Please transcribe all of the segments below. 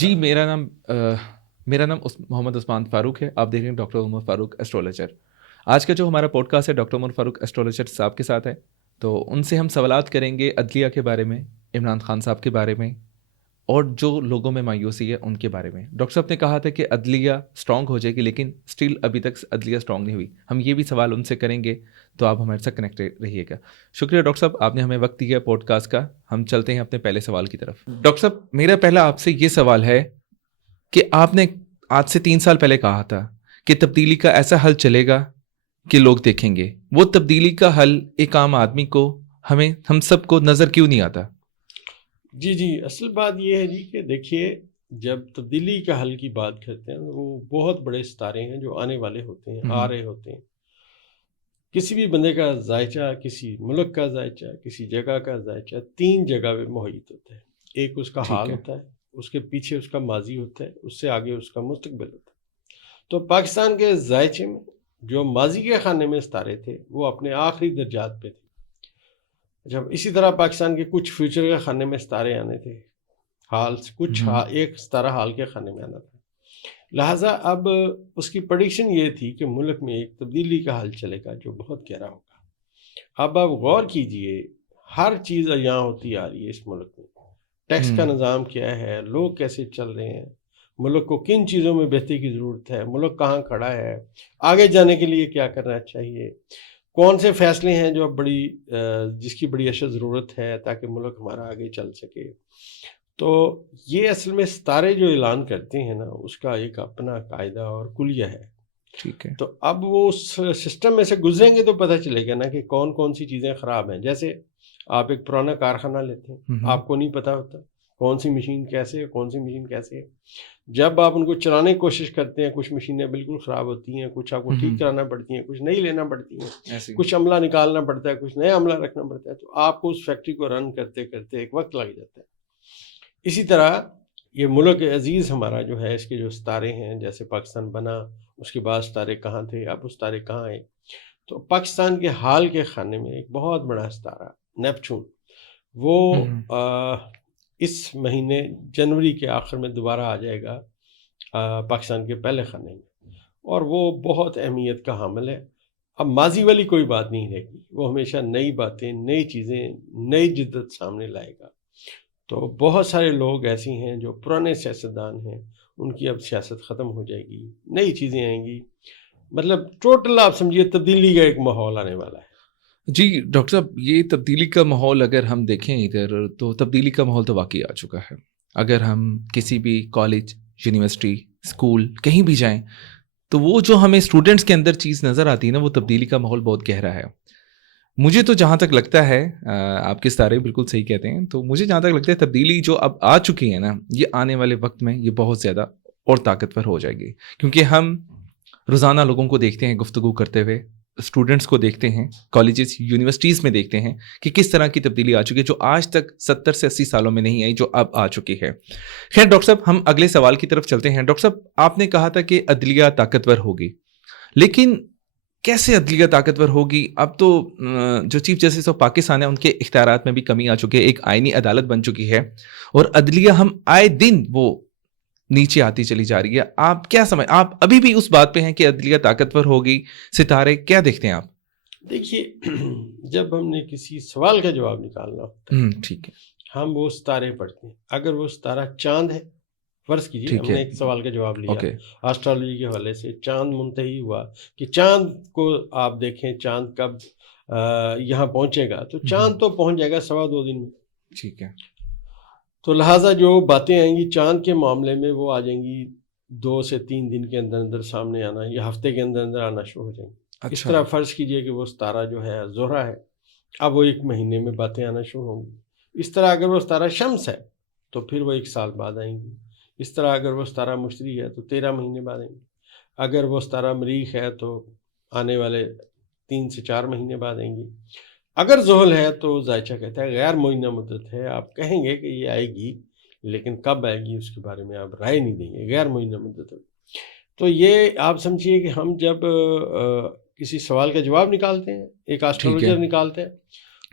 جی میرا نام محمد عثمان فاروق ہے. آپ دیکھ رہے ہیں ڈاکٹر عمر فاروق ایسٹرولوجر. آج کا جو ہمارا پوڈ کاسٹ ہے ڈاکٹر عمر فاروق ایسٹرولوجر صاحب کے ساتھ ہے. تو ان سے ہم سوالات کریں گے عدلیہ کے بارے میں, عمران خان صاحب کے بارے میں, اور جو لوگوں میں مایوسی ہے ان کے بارے میں. ڈاکٹر صاحب نے کہا تھا کہ عدلیہ اسٹرانگ ہو جائے گی, لیکن اسٹل ابھی تک عدلیہ اسٹرانگ نہیں ہوئی. ہم یہ بھی سوال ان سے کریں گے, تو آپ ہمارے ساتھ کنیکٹ رہیے گا. شکریہ ڈاکٹر صاحب, آپ نے ہمیں وقت دیا پوڈ کاسٹ کا. ہم چلتے ہیں اپنے پہلے سوال کی طرف. ڈاکٹر صاحب, میرا پہلا آپ سے یہ سوال ہے کہ آپ نے آج سے 3 سال پہلے کہا تھا کہ تبدیلی کا ایسا حل چلے گا کہ لوگ دیکھیں گے. وہ تبدیلی کا حل ایک عام آدمی کو, ہم سب کو نظر کیوں نہیں آتا؟ جی اصل بات یہ ہے جی کہ دیکھیے, جب تبدیلی کا حل کی بات کرتے ہیں وہ بہت بڑے ستارے ہیں جو آنے والے ہوتے ہیں, آ رہے ہوتے ہیں. کسی بھی بندے کا ذائچہ, کسی ملک کا ذائچہ, کسی جگہ کا ذائچہ 3 جگہ پہ محیط ہوتا ہے. ایک اس کا حال ہوتا ہے, اس کے پیچھے اس کا ماضی ہوتا ہے, اس سے آگے اس کا مستقبل ہوتا ہے. تو پاکستان کے ذائچے میں جو ماضی کے خانے میں ستارے تھے وہ اپنے آخری درجات پہ تھے. جب اسی طرح پاکستان کے کچھ فیوچر کے خانے میں ستارے آنے تھے, حال سے کچھ ایک ستارہ حال کے خانے میں آنا تھا. لہٰذا اب اس کی پریڈکشن یہ تھی کہ ملک میں ایک تبدیلی کا حال چلے گا جو بہت گہرا ہوگا. اب آپ غور کیجئے, ہر چیز یہاں ہوتی آ رہی ہے اس ملک میں. ٹیکس کا نظام کیا ہے, لوگ کیسے چل رہے ہیں, ملک کو کن چیزوں میں بہتری کی ضرورت ہے, ملک کہاں کھڑا ہے, آگے جانے کے لیے کیا کرنا چاہیے, کون سے فیصلے ہیں جو جس کی بڑی اشد ضرورت ہے تاکہ ملک ہمارا آگے چل سکے. تو یہ اصل میں ستارے جو اعلان کرتے ہیں نا, اس کا ایک اپنا قاعدہ اور کلیہ ہے. ٹھیک ہے. تو اب وہ اس سسٹم میں سے گزریں گے تو پتہ چلے گا نا کہ کون کون سی چیزیں خراب ہیں. جیسے آپ ایک پرانا کارخانہ لیتے ہیں, آپ کو نہیں پتہ ہوتا کون سی مشین کیسے ہے, کون سی مشین کیسے ہے. جب آپ ان کو چلانے کی کوشش کرتے ہیں, کچھ مشینیں بالکل خراب ہوتی ہیں, کچھ آپ کو ٹھیک کرانا پڑتی ہیں, کچھ نئی لینا پڑتی ہیں, کچھ عملہ نکالنا پڑتا ہے, کچھ نیا عملہ رکھنا پڑتا ہے. تو آپ کو اس فیکٹری کو رن کرتے کرتے ایک وقت لگ جاتا ہے. اسی طرح یہ ملک عزیز ہمارا جو ہے, اس کے جو ستارے ہیں, جیسے پاکستان بنا, اس کے بعد ستارے کہاں تھے, اب وہ ستارے کہاں آئے. تو پاکستان کے حال کے خانے میں ایک بہت بڑا ستارہ نیپچون, وہ اس مہینے جنوری کے آخر میں دوبارہ آ جائے گا پاکستان کے پہلے خانے میں, اور وہ بہت اہمیت کا حامل ہے. اب ماضی والی کوئی بات نہیں رہے گی, وہ ہمیشہ نئی باتیں, نئی چیزیں, نئی جدت سامنے لائے گا. تو بہت سارے لوگ ایسی ہیں جو پرانے سیاستدان ہیں, ان کی اب سیاست ختم ہو جائے گی, نئی چیزیں آئیں گی. مطلب ٹوٹل آپ سمجھیے تبدیلی کا ایک ماحول آنے والا ہے. جی ڈاکٹر صاحب, یہ تبدیلی کا ماحول اگر ہم دیکھیں ادھر, تو تبدیلی کا ماحول تو واقعی آ چکا ہے. اگر ہم کسی بھی کالج, یونیورسٹی, اسکول کہیں بھی جائیں, تو وہ جو ہمیں اسٹوڈنٹس کے اندر چیز نظر آتی ہے نا, وہ تبدیلی کا ماحول بہت گہرا ہے. مجھے تو جہاں تک لگتا ہے, آپ کے ستارے بالکل صحیح کہتے ہیں, تو مجھے جہاں تک لگتا ہے تبدیلی جو اب آ چکی ہے نا, یہ آنے والے وقت میں یہ بہت زیادہ اور طاقتور ہو جائے گی. کیونکہ ہم روزانہ لوگوں کو دیکھتے ہیں گفتگو کرتے ہوئے, اسٹوڈنٹس کو دیکھتے ہیں کالجز, یونیورسٹیز میں دیکھتے ہیں کہ کس طرح کی تبدیلی آ چکی ہے, جو آج تک 70 سے 80 سالوں میں نہیں آئی, جو اب آ چکی ہے. خیر ڈاکٹر صاحب, ہم اگلے سوال کی طرف چلتے ہیں. ڈاکٹر صاحب, آپ نے کہا تھا کہ عدلیہ طاقتور ہوگی, لیکن کیسے عدلیہ طاقتور ہوگی؟ اب تو جو چیف جسٹس آف پاکستان ہیں, ان کے اختیارات میں بھی کمی آ چکی ہے, ایک آئینی عدالت بن چکی ہے, اور عدلیہ ہم آئے دن وہ نیچے آتی چلی جا رہی ہے. آپ کیا آپ ابھی بھی اس بات پہ ہیں کہ عدلیہ طاقتور ہوگی, ستارے کیا دیکھتے ہیں آپ؟ دیکھیے, جب ہم نے کسی سوال کا جواب نکالنا ہوتا ہے, ٹھیک ہے, ہم وہ ستارے پڑھتے ہیں. اگر وہ ستارہ چاند ہے, فرض کیجیے ہم نے ایک سوال کا جواب لیا آسٹرالوجی کے حوالے سے, چاند منتہی ہوا کہ چاند کو آپ دیکھیں چاند کب یہاں پہنچے گا, تو چاند تو پہنچ جائے گا 2.25 دن میں. ٹھیک ہے. تو لہٰذا جو باتیں آئیں گی چاند کے معاملے میں, وہ آ جائیں گی 2 سے 3 دن کے اندر اندر سامنے آنا, یا ہفتے کے اندر اندر آنا شروع ہو جائیں گی. اس طرح فرض کیجئے کہ وہ ستارہ جو ہے زہرہ ہے, اب وہ 1 مہینے میں باتیں آنا شروع ہوں گی. اس طرح اگر وہ ستارہ شمس ہے تو پھر وہ 1 سال بعد آئیں گی. اس طرح اگر وہ ستارہ مشتری ہے تو 13 مہینے بعد آئیں گی. اگر وہ ستارہ مریخ ہے تو آنے والے 3 سے 4 مہینے بعد آئیں گی. اگر زحل ہے تو ذائچہ کہتا ہے غیر معینہ مدت ہے, آپ کہیں گے کہ یہ آئے گی, لیکن کب آئے گی اس کے بارے میں آپ رائے نہیں دیں گے, غیر معینہ مدت ہے. تو یہ آپ سمجھیے کہ ہم جب کسی سوال کا جواب نکالتے ہیں, ایک آسٹرولوجر نکالتے ہیں,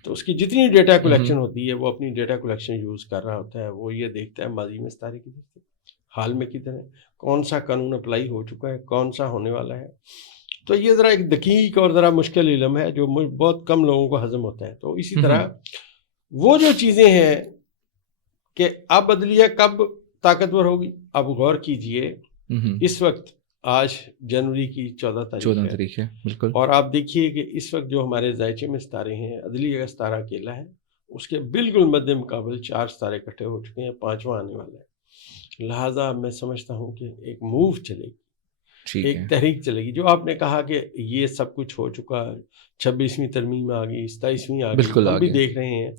تو اس کی جتنی ڈیٹا کلیکشن ہوتی ہے وہ اپنی ڈیٹا کلیکشن یوز کر رہا ہوتا ہے. وہ یہ دیکھتا ہے ماضی میں ستارے کی دیکھتے ہیں, حال میں کدھر ہے, کون سا قانون اپلائی ہو چکا ہے, کون سا ہونے والا ہے. تو یہ ذرا ایک دقیق اور ذرا مشکل علم ہے جو بہت کم لوگوں کو ہضم ہوتا ہے. تو اسی طرح وہ جو چیزیں ہیں کہ اب عدلیہ کب طاقتور ہوگی, اب غور کیجئے اس وقت آج جنوری کی 14 تاریخ ہے بالکل, اور آپ دیکھیے کہ اس وقت جو ہمارے ذائچے میں ستارے ہیں, عدلیہ کا ستارہ اکیلا ہے, اس کے بالکل مد مقابل 4 ستارے اکٹھے ہو چکے ہیں, 5واں آنے والا ہے. لہٰذا میں سمجھتا ہوں کہ ایک موو چلے گی, ایک تحریک چلے گی. جو آپ نے کہا کہ یہ سب کچھ ہو چکا, 26ویں ترمیم آ گئی, 27ویں آ گئی, ہم بھی دیکھ رہے ہیں.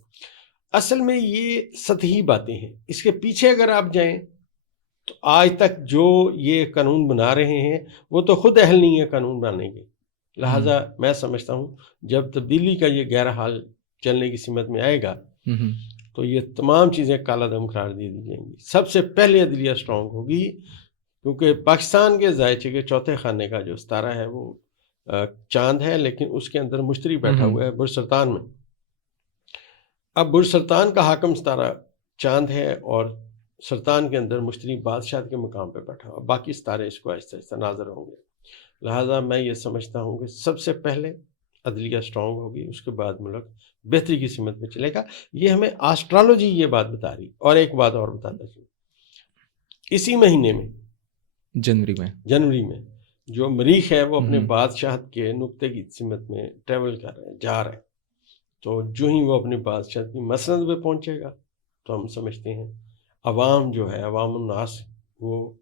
اصل میں یہ سطحی باتیں ہیں. اس کے پیچھے اگر آپ جائیں تو آج تک جو یہ قانون بنا رہے ہیں وہ تو خود اہل نہیں ہے قانون بنانے کے. لہٰذا میں سمجھتا ہوں جب تبدیلی کا یہ گہرا حال چلنے کی سمت میں آئے گا تو یہ تمام چیزیں کالا دم قرار دے دی جائیں گی. سب سے پہلے عدلیہ اسٹرانگ ہوگی, کیونکہ پاکستان کے ذائچے کے چوتھے خانے کا جو ستارہ ہے وہ چاند ہے, لیکن اس کے اندر مشتری بیٹھا ہوا ہے برج سرطان میں. اب برج سرطان کا حاکم ستارہ چاند ہے اور سرطان کے اندر مشتری بادشاہت کے مقام پہ بیٹھا ہوا, باقی ستارے اس کو آہستہ آہستہ ناظر ہوں گے. لہٰذا میں یہ سمجھتا ہوں کہ سب سے پہلے عدلیہ اسٹرانگ ہوگی, اس کے بعد ملک بہتری کی سمت میں چلے گا. یہ ہمیں آسٹرالوجی یہ بات بتا رہی. اور ایک بات اور بتاتا ہوں, اسی مہینے میں جنوری میں جو مریخ ہے وہ اپنے بادشاہت کے نقطے کی سمت میں ٹریول کر رہے ہیں, جا رہے ہیں. تو جو ہی وہ اپنے بادشاہت کی مسند پہ پہنچے گا تو ہم سمجھتے ہیں عوام جو ہے, عوام الناس, وہ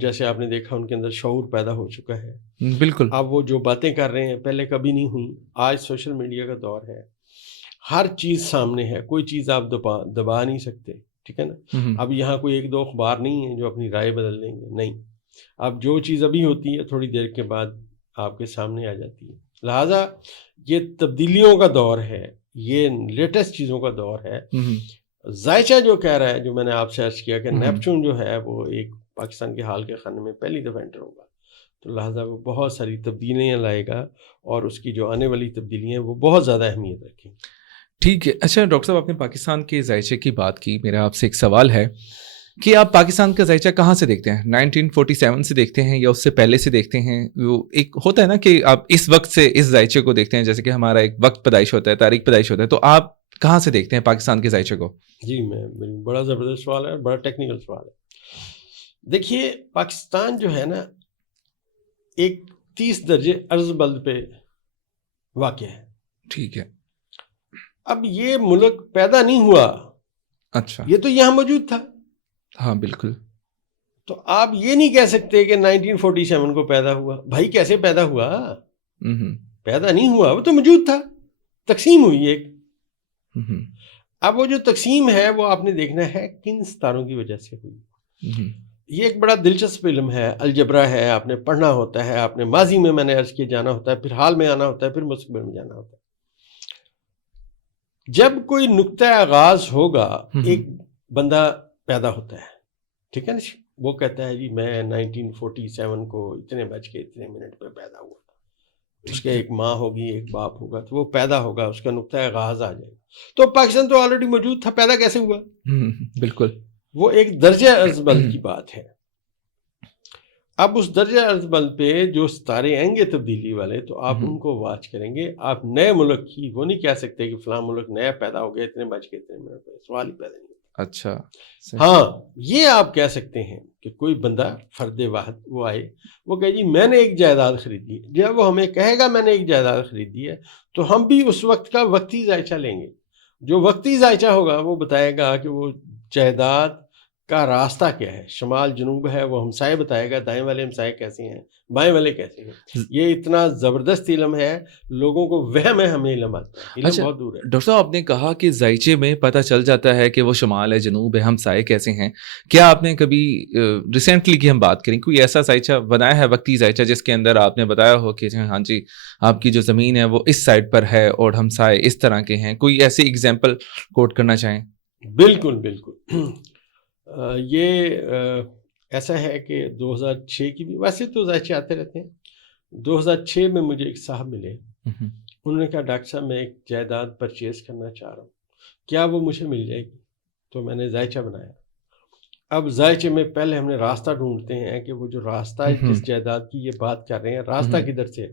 جیسے آپ نے دیکھا ان کے اندر شعور پیدا ہو چکا ہے. بالکل, اب وہ جو باتیں کر رہے ہیں پہلے کبھی نہیں ہوئی. آج سوشل میڈیا کا دور ہے, ہر چیز سامنے ہے, کوئی چیز آپ دبا نہیں سکتے, ٹھیک ہے نا. اب یہاں کوئی 1-2 اخبار نہیں ہیں جو اپنی رائے بدل دیں گے, نہیں. اب جو چیز ابھی ہوتی ہے تھوڑی دیر کے بعد آپ کے سامنے آ جاتی ہے. لہٰذا یہ تبدیلیوں کا دور ہے, یہ لیٹسٹ چیزوں کا دور ہے. ذائچہ جو کہہ رہا ہے, جو میں نے آپ سے عرض کیا کہ نیپچون جو ہے وہ ایک پاکستان کے حال کے خانے میں پہلی دفعہ انٹر ہوگا, تو لہٰذا وہ بہت ساری تبدیلیاں لائے گا اور اس کی جو آنے والی تبدیلیاں وہ بہت زیادہ اہمیت رکھیں. ٹھیک ہے. اچھا ڈاکٹر صاحب, آپ نے پاکستان کے ذائچے کی بات کی, میرا آپ سے ایک سوال ہے کہ آپ پاکستان کا ذائچہ کہاں سے دیکھتے ہیں؟ 1947 سے دیکھتے ہیں یا اس سے پہلے سے دیکھتے ہیں؟ وہ ایک ہوتا ہے نا کہ آپ اس وقت سے اس ذائچے کو دیکھتے ہیں, جیسے کہ ہمارا ایک وقت پیدائش ہوتا ہے, تاریخ پیدائش ہوتا ہے, تو آپ کہاں سے دیکھتے ہیں پاکستان کے ذائچے کو؟ جی, بڑا زبردست سوال ہے, بڑا ٹیکنیکل سوال ہے. دیکھیے پاکستان جو ہے نا ایک 30 درجے عرض بلد پہ واقع ہے. ٹھیک ہے. اب یہ ملک پیدا نہیں ہوا, اچھا, یہ تو یہاں موجود تھا. ہاں بالکل. تو آپ یہ نہیں کہہ سکتے کہ 1947 کو پیدا ہوا. بھائی کیسے پیدا ہوا؟ پیدا نہیں ہوا, وہ تو موجود تھا, تقسیم ہوئی ایک. اب وہ جو تقسیم ہے وہ آپ نے دیکھنا ہے کن ستاروں کی وجہ سے ہوئی. یہ ایک بڑا دلچسپ علم ہے, الجبرا ہے, آپ نے پڑھنا ہوتا ہے, آپ نے ماضی میں نے عرض کیے جانا ہوتا ہے, پھر حال میں آنا ہوتا ہے, پھر مستقبل میں جانا ہوتا ہے. جب کوئی نقطہ آغاز ہوگا, ایک بندہ پیدا ہوتا ہے, ٹھیک ہے نا, وہ کہتا ہے جی میں 1947 کو اتنے بج کے اتنے منٹ پہ پیدا ہوا. اس کے ایک ماں ہوگی, ایک باپ ہوگا, تو وہ پیدا ہوگا, اس کا نقطہ آغاز آ جائے گا. تو پاکستان تو آلریڈی موجود تھا, پیدا کیسے ہوا؟ بالکل, وہ ایک درجہ عرض بلد کی بات ہے. اب اس درجہ عرض بلد پہ جو ستارے آئیں گے تبدیلی والے, تو آپ ان کو واچ کریں گے. آپ نئے ملک کی وہ نہیں کہہ سکتے کہ فلاں ملک نیا پیدا ہو گیا اتنے بج کے اتنے منٹ پہ, سوال ہی پیدا نہیں ہوتا. اچھا, ہاں یہ آپ کہہ سکتے ہیں کہ کوئی بندہ فرد واحد وہ آئے, وہ کہے جی میں نے ایک جائیداد خریدی ہے. جب وہ ہمیں کہے گا میں نے ایک جائیداد خریدی ہے تو ہم بھی اس وقت کا وقتی ذائچہ لیں گے. جو وقتی ذائچہ ہوگا وہ بتائے گا کہ وہ جائیداد کا راستہ کیا ہے, شمال جنوب ہے, وہ ہمسائے بتائے گا, دائیں والے ہمسائے کیسے ہیں, بائیں والے کیسے ہیں. یہ اتنا زبردست علم ہے, لوگوں کو وہم ہے, ہمیں علم آتا ہے, علم بہت دور ہے. ڈاکٹر صاحب, آپ نے کہا کہ ذائچے میں پتہ چل جاتا ہے کہ وہ شمال ہے, جنوب ہے, ہمسائے کیسے ہیں. کیا آپ نے کبھی ریسنٹلی کی ہم بات کریں, کوئی ایسا ذائچہ بنایا ہے, وقتی ذائچہ, جس کے اندر آپ نے بتایا ہو کہ ہاں جی آپ کی جو زمین ہے وہ اس سائڈ پر ہے اور ہمسائے اس طرح کے ہیں؟ کوئی ایسی ایگزامپل کوٹ کرنا چاہیں؟ بالکل بالکل. یہ ایسا ہے کہ 2006 کی بھی, ویسے تو ذائچے آتے رہتے ہیں. 2006 میں مجھے ایک صاحب ملے, انہوں نے کہا ڈاکٹر صاحب میں ایک جائیداد پرچیز کرنا چاہ رہا ہوں, کیا وہ مجھے مل جائے گی؟ تو میں نے ذائچہ بنایا. اب ذائچے میں پہلے ہم نے راستہ ڈھونڈتے ہیں کہ وہ جو راستہ ہے جس جائیداد کی یہ بات کر رہے ہیں راستہ کدھر سے ہے.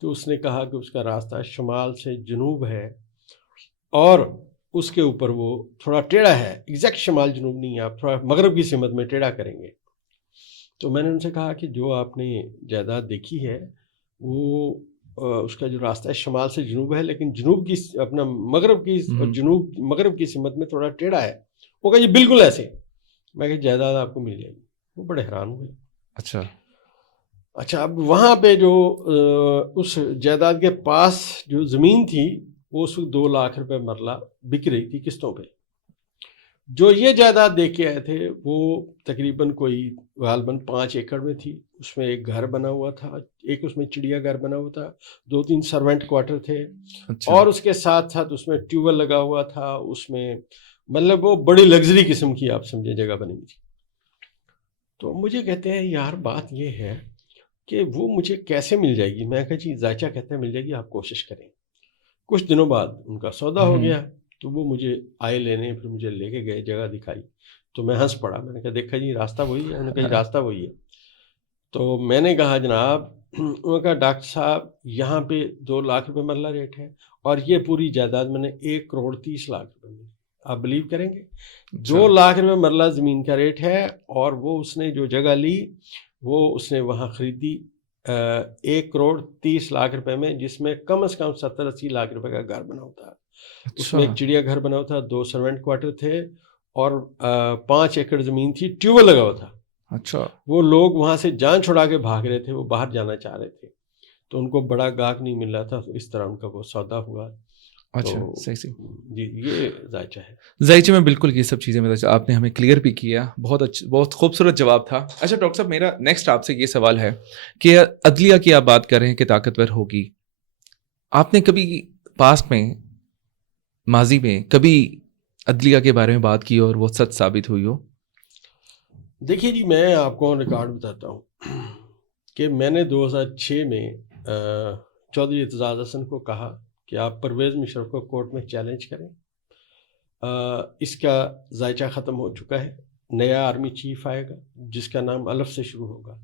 تو اس نے کہا کہ اس کا راستہ شمال سے جنوب ہے اور اس کے اوپر وہ تھوڑا ٹیڑھا ہے. ایگزیکٹ شمال جنوب نہیں ہے, آپ تھوڑا مغرب کی سمت میں ٹیڑھا کریں گے. تو میں نے ان سے کہا کہ جو آپ نے جائیداد دیکھی ہے وہ اس کا جو راستہ ہے شمال سے جنوب ہے, لیکن جنوب کی اپنا مغرب کی جنوب مغرب کی سمت میں تھوڑا ٹیڑھا ہے. وہ کہا یہ بالکل ایسے. میں کہ جائیداد آپ کو مل جائے گی. وہ بڑے حیران ہوئے. اچھا اب وہاں پہ جو اس جائیداد کے پاس جو زمین تھی وہ اس وقت 2 لاکھ روپے مرلہ بک رہی تھی قسطوں پہ. جو یہ جائیداد دیکھ کے آئے تھے وہ تقریباً کوئی غالباً 5 ایکڑ میں تھی. اس میں ایک گھر بنا ہوا تھا, ایک اس میں چڑیا گھر بنا ہوا تھا, 2-3 سرونٹ کوارٹر تھے, اور اس کے ساتھ ساتھ اس میں ٹیوب ویل لگا ہوا تھا. اس میں مطلب وہ بڑی لگژری قسم کی آپ سمجھے جگہ بنی ہوئی تھی. تو مجھے کہتے ہیں یار بات یہ ہے کہ وہ مجھے کیسے مل جائے گی. میں کہا جی ذائچہ کہتے ہیں مل جائے گی, آپ کوشش کریں. کچھ دنوں بعد ان کا سودا ہو گیا تو وہ مجھے آئے لینے, پھر مجھے لے کے گئے, جگہ دکھائی. تو میں ہنس پڑا. میں نے کہا دیکھا جی راستہ وہی ہے. انہوں نے کہا جی راستہ وہی ہے. تو میں نے کہا جناب, انہوں نے کہا ڈاکٹر صاحب یہاں پہ 2 لاکھ روپے مرلہ ریٹ ہے اور یہ پوری جائیداد میں نے 1 کروڑ 30 لاکھ روپے میں. آپ بلیو کریں گے 2 لاکھ روپے مرلہ زمین کا ریٹ ہے, اور وہ اس نے جو جگہ لی وہ اس نے وہاں خریدی 1 کروڑ 30 لاکھ روپے میں, جس میں کم از کم 70-80 لاکھ روپے کا گھر بنا ہوتا ہے. اس میں ایک چڑیا گھر بنا ہوا تھا, 2 سرونٹ کوارٹر تھے اور 5 ایکڑ زمین تھی, ٹیوب ویل لگا ہوا تھا. اچھا وہ لوگ وہاں سے جان چھڑا کے بھاگ رہے تھے, وہ باہر جانا چاہ رہے تھے, تو ان کو بڑا گاہک نہیں مل رہا تھا, تو اس طرح ان کا وہ سودا ہوا. اچھا صحیح. جی یہ ذائچہ ہے. ذائچے میں بالکل یہ سب چیزیں آپ نے ہمیں کلیئر بھی کیا. بہت اچھا, بہت خوبصورت جواب تھا. اچھا ڈاکٹر صاحب, میرا نیکسٹ آپ سے یہ سوال ہے کہ عدلیہ کی آپ بات کر رہے ہیں کہ طاقتور ہوگی. آپ نے کبھی پاس میں ماضی میں کبھی عدلیہ کے بارے میں بات کی اور وہ سچ ثابت ہوئی ہو؟ دیکھیے جی, میں آپ کو ریکارڈ بتاتا ہوں کہ میں نے 2006 میں چودھری اعتزاز حسن کو کہا کہ آپ پرویز مشرف کو کورٹ میں چیلنج کریں. اس کا ذائچہ ختم ہو چکا ہے, نیا آرمی چیف آئے گا جس کا نام الف سے شروع ہوگا,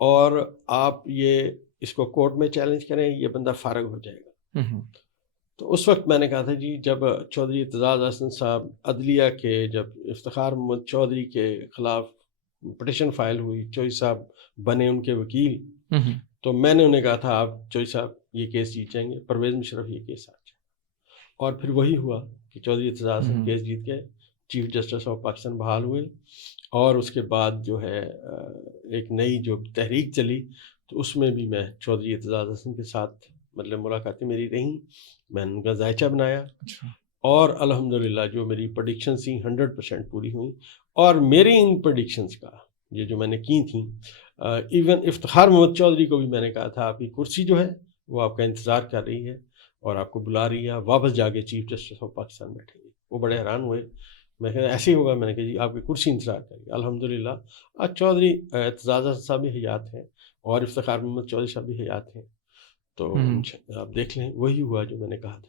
اور آپ یہ اس کو کورٹ میں چیلنج کریں, یہ بندہ فارغ ہو جائے گا. تو اس وقت میں نے کہا تھا جی, جب چودھری اعتزاز حسن صاحب عدلیہ کے, جب افتخار محمد چودھری کے خلاف پٹیشن فائل ہوئی, چوہدری صاحب بنے ان کے وکیل, تو میں نے انہیں کہا تھا آپ چوہدری صاحب یہ کیس جیت جائیں گے, پرویز مشرف یہ کیس آ جائے. اور پھر وہی ہوا کہ چودھری اعتزاز حسن کیس جیت گئے, چیف جسٹس آف پاکستان بحال ہوئے, اور اس کے بعد جو ہے ایک نئی جو تحریک چلی, تو اس میں بھی میں چودھری اعتزاز حسن کے ساتھ مطلب ملاقاتیں میری رہیں, میں نے ان کا ذائچہ بنایا, اور الحمدللہ جو میری پریڈکشنز تھیں 100% پوری ہوئیں. اور میری ان پریڈکشنز کا یہ جو میں نے کی تھیں, ایون افتخار محمد چودھری کو بھی میں نے کہا تھا آپ کی کرسی جو ہے وہ آپ کا انتظار کر رہی ہے اور آپ کو بلا رہی ہے, واپس جا کے چیف جسٹس آف پاکستان بیٹھیں گے. وہ بڑے حیران ہوئے. میں کہا ایسے ہی ہوگا. میں نے کہا جی آپ کی کرسی انتظار کریے. الحمدللہ آج چودھری اعتزاز حسن صاحب بھی حیات ہیں اور افتخار محمد چودھری صاحب بھی حیات ہیں, تو آپ دیکھ لیں وہی ہوا جو میں نے کہا تھا.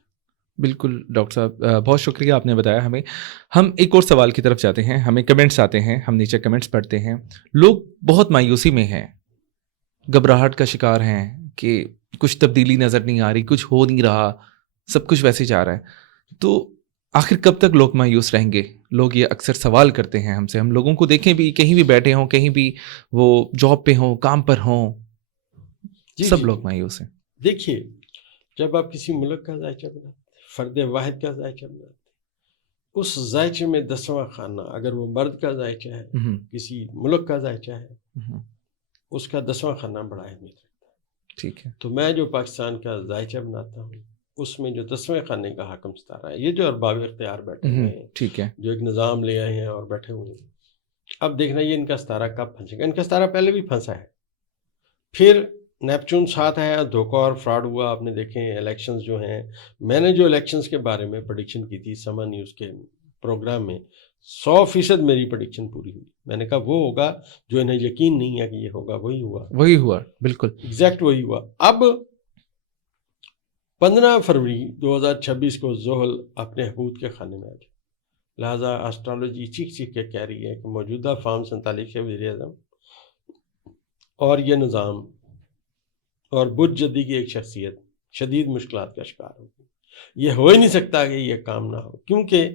بالکل ڈاکٹر صاحب, بہت شکریہ آپ نے بتایا ہمیں. ہم ایک اور سوال کی طرف جاتے ہیں. ہمیں کمنٹس آتے ہیں, ہم نیچے کمنٹس پڑھتے ہیں. لوگ بہت مایوسی میں ہیں, گھبراہٹ کا شکار ہیں کہ کچھ تبدیلی نظر نہیں آ رہی, کچھ ہو نہیں رہا, سب کچھ ویسے جا رہا ہے. تو آخر کب تک لوگ مایوس رہیں گے؟ لوگ یہ اکثر سوال کرتے ہیں ہم سے. ہم لوگوں کو دیکھیں بھی, کہیں بھی بیٹھے ہوں, کہیں بھی وہ جاب پہ ہوں, کام پر ہوں, سب لوگ مایوس ہیں. دیکھیے, جب آپ کسی ملک کا ذائچہ بناتے, فرد واحد کا ذائچہ بناتے, اس ذائچے میں 10واں خانہ اگر وہ مرد کا ذائچہ ہے, کسی ملک کا ذائچہ ہے, اس کا 10واں خانہ بڑا اہمیت رکھتا ہے. ٹھیک ہے. تو میں جو پاکستان کا ذائچہ بناتا ہوں اس میں جو 10ویں خانے کا حاکم ستارہ ہے, یہ جو ارباب اختیار بیٹھے ہوئے ہیں, ٹھیک ہے, جو ایک نظام لے آئے ہیں اور بیٹھے ہوئے ہیں, اب دیکھنا یہ ان کا ستارہ کب پھنسے گا. ان کا ستارہ پہلے بھی پھنسا ہے, پھر نیپچون ساتھ آیا, دھوکہ اور فراڈ ہوا. آپ نے دیکھیں الیکشنز جو ہیں, میں نے جو الیکشنز کے بارے میں پریڈکشن کی تھی سما نیوز کے پروگرام میں, 100% میری پریڈکشن پوری ہوئی. میں نے کہا وہ ہوگا جو انہیں یقین نہیں ہے کہ یہ ہوگا, وہی ہوا. بالکل ایگزیکٹ وہی ہوا. اب 15 فروری 2026 کو زحل اپنے حبوط کے خانے میں آ گیا. لہٰذا اسٹرالوجی چیخ چیخ کے کہہ رہی ہے کہ موجودہ فارم 47 کے وزیر اعظم اور یہ نظام اور بدھ جدی کی ایک شخصیت شدید مشکلات کا شکار ہوگی. یہ ہو ہی نہیں سکتا کہ یہ کام نہ ہو، کیونکہ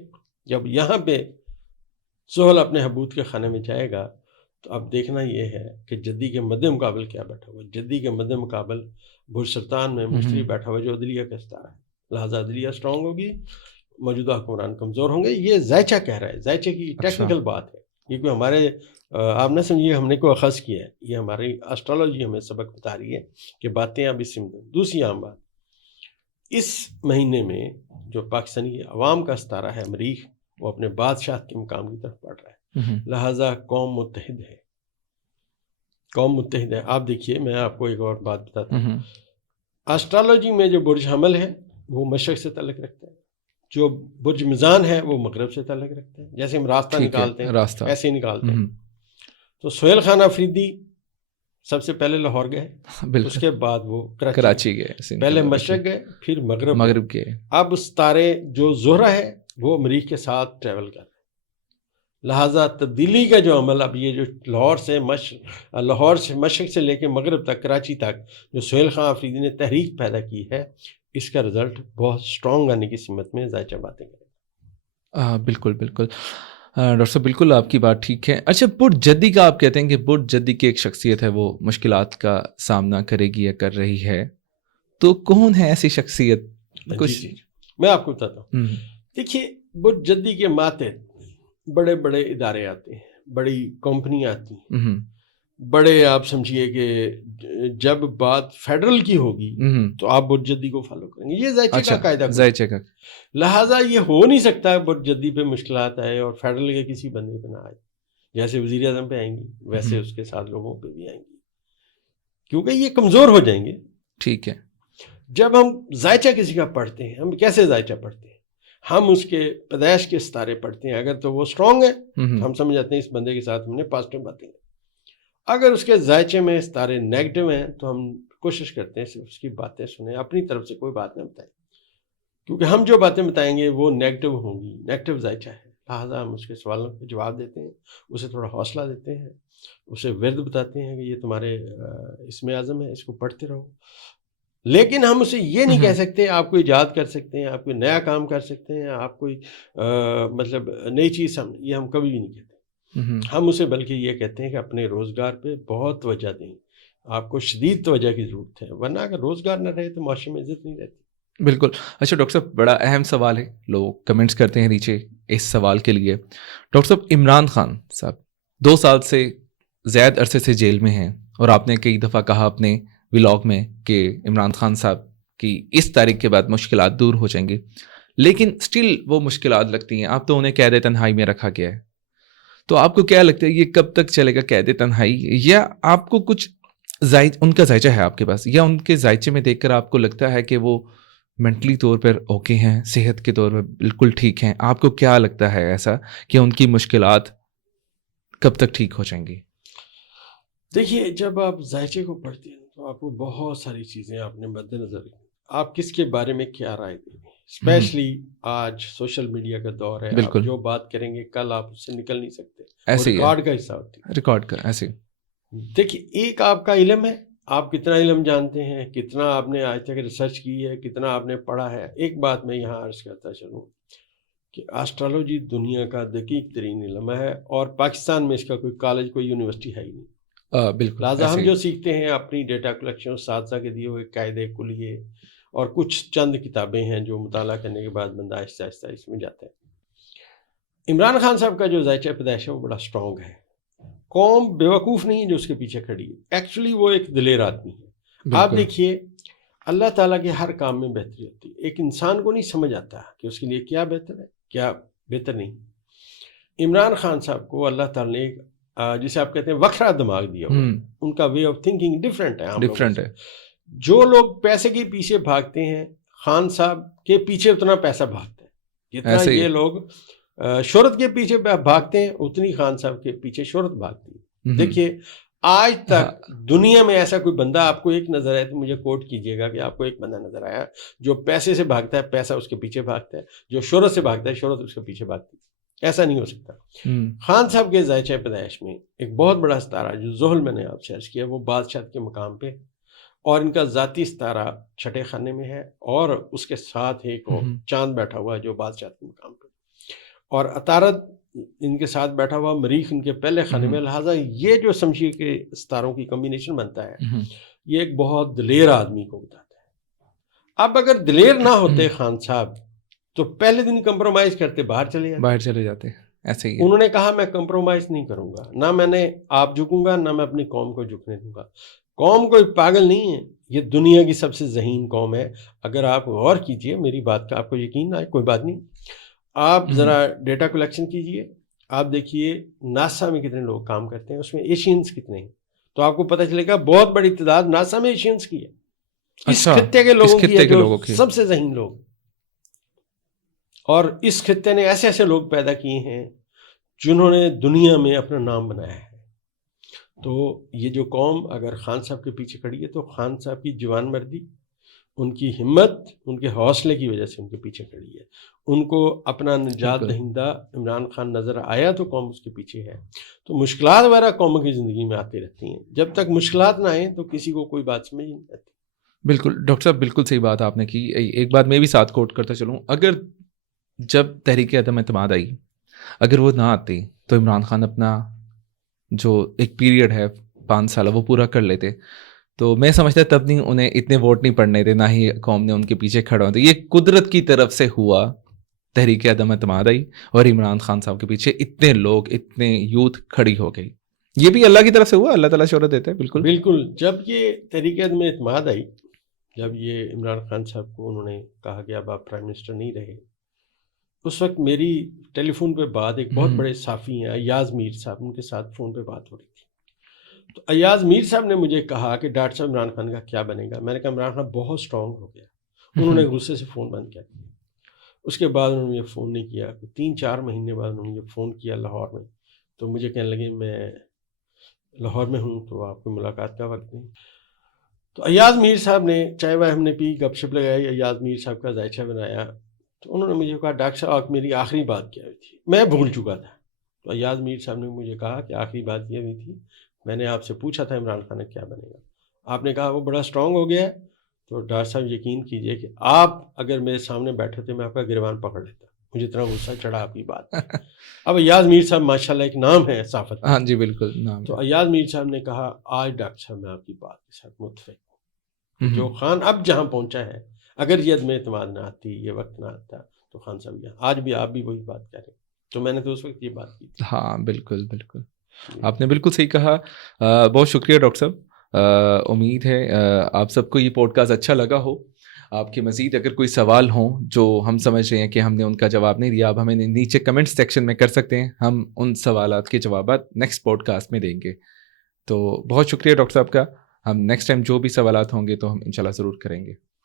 جب یہاں پہ سہل اپنے حبوط کے خانے میں جائے گا تو اب دیکھنا یہ ہے کہ جدی کے مد مقابل کیا بیٹھا ہوا ہے. جدی کے مد مقابل بلوچستان میں مشتری بیٹھا ہوا ہے جو عدلیہ کا ستارہ ہے. لہٰذا عدلیہ اسٹرانگ ہوگی، موجودہ حکمران کمزور ہوں گے. یہ ذائچہ کہہ رہا ہے، ذائچے کی ٹیکنیکل بات ہے. یہ کوئی ہمارے آپ نہ سمجھیے ہم نے کوئی اخذ کیا ہے، یہ ہماری اسٹرالوجی ہمیں سبق بتا رہی ہے کہ باتیں اب اس سے. دوسری عام بات، اس مہینے میں جو پاکستانی عوام کا ستارہ ہے مریخ، وہ اپنے بادشاہ کے مقام کی طرف بڑھ رہا ہے. لہٰذا قوم متحد ہے، قوم متحد ہے. آپ دیکھیے میں آپ کو ایک اور بات بتاتا ہوں. اسٹرالوجی میں جو برج حمل ہے وہ مشرق سے تعلق رکھتا ہے، جو برج میزان ہے وہ مغرب سے تعلق رکھتا ہے. جیسے ہم راستہ نکالتے ہیں ایسے ہی نکالتے ہیں. تو سہیل خان افریدی سب سے پہلے لاہور گئے، اس کے بعد وہ کراچی گئے. پہلے مشرق گئے پھر مغرب گئے. اب ستارے جو زہرہ ہے وہ مریخ کے ساتھ ٹریول کر رہے ہیں. لہٰذا تبدیلی کا جو عمل اب یہ جو لاہور سے مشرق سے لے کے مغرب تک، کراچی تک جو سہیل خان افریدی نے تحریک پیدا کی ہے، اس کا رزلٹ بہت سٹرونگ آنے کی سمت میں ذائچہ باتیں کرے گا. بالکل بالکل ڈاکٹر صاحب، بالکل آپ کی بات ٹھیک ہے. اچھا، بدھ جدی کا آپ کہتے ہیں کہ بدھ جدی کی ایک شخصیت ہے، وہ مشکلات کا سامنا کرے گی یا کر رہی ہے، تو کون ہے ایسی شخصیت؟ جی میں آپ کو بتاتا ہوں. دیکھیے، بدھ جدی کے ماتحت بڑے بڑے ادارے آتے ہیں، بڑی کمپنیاں آتی ہیں، بڑے آپ سمجھیے کہ جب بات فیڈرل کی ہوگی تو آپ بدھ جدی کو فالو کریں گے. یہ ذائچے کا قاعدہ ہے. لہٰذا یہ ہو نہیں سکتا بدھ جدی پہ مشکلات آئے اور فیڈرل کے کسی بندے پہ نہ آئے. جیسے وزیر اعظم پہ آئیں گی ویسے اس کے ساتھ لوگوں پہ بھی آئیں گی، کیونکہ یہ کمزور ہو جائیں گے. ٹھیک ہے. جب ہم ذائچہ کسی کا پڑھتے ہیں، ہم کیسے ذائچہ پڑھتے ہیں؟ ہم اس کے پیدائش کے ستارے پڑھتے ہیں. اگر تو وہ اسٹرانگ ہے تو ہم سمجھ جاتے ہیں اس بندے کے ساتھ ہم نے پازیٹیو باتیں. اگر اس کے ذائچے میں ستارے نیگیٹو ہیں تو ہم کوشش کرتے ہیں صرف اس کی باتیں سنیں، اپنی طرف سے کوئی بات نہ بتائیں، کیونکہ ہم جو باتیں بتائیں گے وہ نیگیٹو ہوں گی، نیگیٹو ذائچہ ہے. لہٰذا ہم اس کے سوالوں کے جواب دیتے ہیں، اسے تھوڑا حوصلہ دیتے ہیں، اسے ورد بتاتے ہیں کہ یہ تمہارے اسم اعظم ہے، اس کو پڑھتے رہو. لیکن ہم اسے یہ نہیں کہہ سکتے آپ کوئی ایجاد کر سکتے ہیں، آپ کوئی نیا کام کر سکتے ہیں، آپ کوئی مطلب نئی چیز یہ ہم کبھی بھی نہیں کہتے. ہم اسے بلکہ یہ کہتے ہیں کہ اپنے روزگار پہ بہت توجہ دیں، آپ کو شدید توجہ کی ضرورت ہے، ورنہ اگر روزگار نہ رہے تو معاشرے میں عزت نہیں رہتی. بالکل. اچھا ڈاکٹر صاحب، بڑا اہم سوال ہے، لوگ کمنٹس کرتے ہیں نیچے اس سوال کے لیے. ڈاکٹر صاحب، عمران خان صاحب 2 سال سے زیادہ عرصے سے جیل میں ہیں، اور آپ نے کئی دفعہ کہا اپنے ولاگ میں کہ عمران خان صاحب کی اس تاریخ کے بعد مشکلات دور ہو جائیں گی، لیکن اسٹل وہ مشکلات لگتی ہیں. اب تو انہیں قید تنہائی میں رکھا گیا ہے، تو آپ کو کیا لگتا ہے یہ کب تک چلے گا قید تنہائی؟ یا آپ کو کچھ ان کا ذائچہ ہے آپ کے پاس، یا ان کے ذائچے میں دیکھ کر آپ کو لگتا ہے کہ وہ مینٹلی طور پر اوکے ہیں، صحت کے طور پر بالکل ٹھیک ہیں؟ آپ کو کیا لگتا ہے ایسا کہ ان کی مشکلات کب تک ٹھیک ہو جائیں گی؟ دیکھیے، جب آپ ذائچے کو پڑھتے ہیں تو آپ کو بہت ساری چیزیں آپ نے مد نظر رکھیں. آپ کس کے بارے میں کیا رائے دیں گے؟ اسپیشلی آج سوشل میڈیا کا دور ہے، آپ جو بات کریں گے کل آپ اس سے نکل نہیں سکتے. ایسے ریکارڈ کا حصہ ہوتی ہے، ریکارڈ کا. ایسے دیکھیے، ایک آپ کا علم ہے، آپ کتنا علم جانتے ہیں، کتنا آپ نے آج تک ریسرچ کی ہے، کتنا آپ نے پڑھا ہے. ایک بات میں یہاں عرض کرتا چلوں کہ اسٹرالوجی دنیا کا دقیق ترین علم ہے، اور پاکستان میں اس کا کوئی کالج، کوئی یونیورسٹی ہے ہی نہیں. بالکل. لہٰذا ہم جو سیکھتے ہیں اپنی ڈیٹا کلیکشن، اساتذہ کے دیے ہوئے قاعدے کلیے اور کچھ چند کتابیں ہیں جو مطالعہ کرنے کے بعد بندہ آہستہ آہستہ اس میں جاتا ہے. عمران خان صاحب کا جو ذائچہ پیدائش ہے وہ بڑا اسٹرانگ ہے. قوم بیوقوف نہیں ہے جو اس کے پیچھے کھڑی ہے، ایکچولی وہ ایک دلیر آدمی ہے. آپ دیکھیے، اللہ تعالیٰ کے ہر کام میں بہتری ہوتی ہے. ایک انسان کو نہیں سمجھ آتا کہ اس کے لیے کیا بہتر ہے کیا بہتر نہیں. عمران خان صاحب کو اللہ تعالیٰ نے ایک جسے آپ کہتے ہیں وکھرا دماغ دیا ہوا، ان کا وے آف تھنکنگ ڈفرینٹ ہے. جو لوگ پیسے کے پیچھے بھاگتے ہیں، خان صاحب کے پیچھے اتنا پیسہ بھاگتا ہے جتنا یہ لوگ شہرت کے پیچھے بھاگتے ہیں، اتنی خان صاحب کے پیچھے شہرت بھاگتی ہے. دیکھیے، آج تک دنیا میں ایسا کوئی بندہ آپ کو ایک نظر آئے تو مجھے کوٹ کیجیے گا کہ آپ کو ایک بندہ نظر آیا جو پیسے سے بھاگتا ہے، پیسہ اس کے پیچھے بھاگتا ہے، جو شہرت سے بھاگتا ہے، شہرت اس کے پیچھے بھاگتی ہے. ایسا نہیں ہو سکتا. خان صاحب کے ذائچہ پیدائش میں ایک بہت بڑا ستارہ جو زحل میں نے آپ سے عرض کیا وہ بادشاہ کے مقام پہ، اور ان کا ذاتی ستارہ چھٹے خانے میں ہے، اور اس کے ساتھ ایک چاند بیٹھا ہوا ہے جو بادشاہ کے مقام پہ، اور عطارد ان کے ساتھ بیٹھا ہوا، مریخ ان کے پہلے خانے میں. لہٰذا یہ جو سمجھیے کہ ستاروں کی کمبینیشن بنتا ہے، یہ ایک بہت دلیر آدمی کو بتاتا ہے. اب اگر دلیر نہ ہوتے خان صاحب تو پہلے دن کمپرومائز کرتے باہر چلے جاتے. ایسے ہی انہوں نے کہا میں کمپرومائز نہیں کروں گا، نہ میں نے آپ جھکوں گا، نہ میں اپنی قوم کو جھکنے دوں گا. قوم کوئی پاگل نہیں ہے، یہ دنیا کی سب سے ذہین قوم ہے. اگر آپ غور کیجئے میری بات کا، آپ کو یقین نہ آئے کوئی بات نہیں، آپ ذرا ڈیٹا کلیکشن کیجئے، آپ دیکھیے ناسا میں کتنے لوگ کام کرتے ہیں، اس میں ایشینز کتنے ہیں، تو آپ کو پتہ چلے گا بہت بڑی تعداد ناسا میں ایشینز کی ہے، اس خطے کے لوگوں کی ہے جو سب سے ذہین لوگ. اور اس خطے نے ایسے ایسے لوگ پیدا کیے ہیں جنہوں نے دنیا میں اپنا نام بنایا ہے. تو یہ جو قوم اگر خان صاحب کے پیچھے کھڑی ہے تو خان صاحب کی جوان مردی، ان کی ہمت، ان کے حوصلے کی وجہ سے ان کے پیچھے کھڑی ہے. ان کو اپنا نجات دہندہ عمران خان نظر آیا تو قوم اس کے پیچھے ہے. تو مشکلات وغیرہ قوموں کی زندگی میں آتی رہتی ہیں، جب تک مشکلات نہ آئیں تو کسی کو کوئی بات سمجھ نہیں آتی. بالکل ڈاکٹر صاحب، بالکل صحیح بات آپ نے کی. ایک بات میں بھی ساتھ کوٹ کرتا چلوں، اگر جب تحریک عدم اعتماد آئی، اگر وہ نہ آتی تو عمران خان اپنا جو ایک پیریڈ ہے 5 سالہ وہ پورا کر لیتے. تو میں سمجھتا تب نہیں انہیں اتنے ووٹ نہیں پڑنے تھے، نہ ہی قوم نے ان کے پیچھے کھڑا ہوتے. یہ قدرت کی طرف سے ہوا، تحریک عدم اعتماد آئی اور عمران خان صاحب کے پیچھے اتنے لوگ، اتنے یوتھ کھڑی ہو گئی. یہ بھی اللہ کی طرف سے ہوا، اللہ تعالیٰ شہرت دیتا ہے. بالکل بالکل. جب یہ تحریک عدم اعتماد آئی، جب یہ عمران خان صاحب کو انہوں نے کہا کہ اب آپ پرائم منسٹر نہیں رہے، اس وقت میری ٹیلی فون پہ بات ایک بہت بڑے صحافی ہیں ایاز میر صاحب، ان کے ساتھ فون پہ بات ہو رہی تھی. تو ایاز میر صاحب نے مجھے کہا کہ ڈاکٹر صاحب عمران خان کا کیا بنے گا. میں نے کہا عمران خان بہت اسٹرانگ ہو گیا. انہوں نے غصے سے فون بند کیا. اس کے بعد انہوں نے مجھے فون نہیں کیا. 3-4 مہینے بعد انہوں نے مجھے فون کیا لاہور میں، تو مجھے کہنے لگے میں لاہور میں ہوں تو آپ کو ملاقات کا وقت نہیں. تو ایاز میر صاحب نے چائے وائے ہم نے پی، گپ شپ لگائی، ایاز میر صاحب کا ذائچہ بنایا. تو انہوں نے مجھے کہا ڈاکٹر صاحب آپ میری آخری بات کیا ہوئی تھی؟ میں بھول چکا تھا. تو ایاز میر صاحب نے مجھے کہا کہ آخری بات یہ ہوئی تھی، میں نے آپ سے پوچھا تھا عمران خان کیا بنے گا، آپ نے کہا وہ بڑا اسٹرانگ ہو گیا ہے. تو ڈاکٹر صاحب یقین کیجئے کہ آپ اگر میرے سامنے بیٹھے تھے میں آپ کا گریبان پکڑ لیتا، مجھے اتنا غصہ چڑھا آپ کی بات. اب ایاز میر صاحب ماشاءاللہ ایک نام ہے صحافت میں. ہاں جی بالکل نام. تو ایاز میر صاحب نے کہا آج ڈاکٹر صاحب میں آپ کی بات کے ساتھ متفق ہوں، جو خان اب جہاں پہنچا ہے، اگر یہ عدم اعتماد نہ آتی، یہ وقت نہ آتا تو خان صاحب یہاں آج بھی آپ بھی وہی بات کریں. تو میں نے تو اس وقت یہ بات کی. ہاں بالکل بالکل، آپ نے بالکل صحیح کہا. بہت شکریہ ڈاکٹر صاحب. امید ہے آپ سب کو یہ پوڈ کاسٹ اچھا لگا ہو. آپ کے مزید اگر کوئی سوال ہوں جو ہم سمجھ رہے ہیں کہ ہم نے ان کا جواب نہیں دیا، آپ ہمیں نیچے کمنٹ سیکشن میں کر سکتے ہیں، ہم ان سوالات کے جوابات نیکسٹ پوڈ کاسٹ میں دیں گے. تو بہت شکریہ ڈاکٹر صاحب کا. ہم نیکسٹ ٹائم جو بھی سوالات ہوں گے تو ہم انشاءاللہ ضرور کریں گے.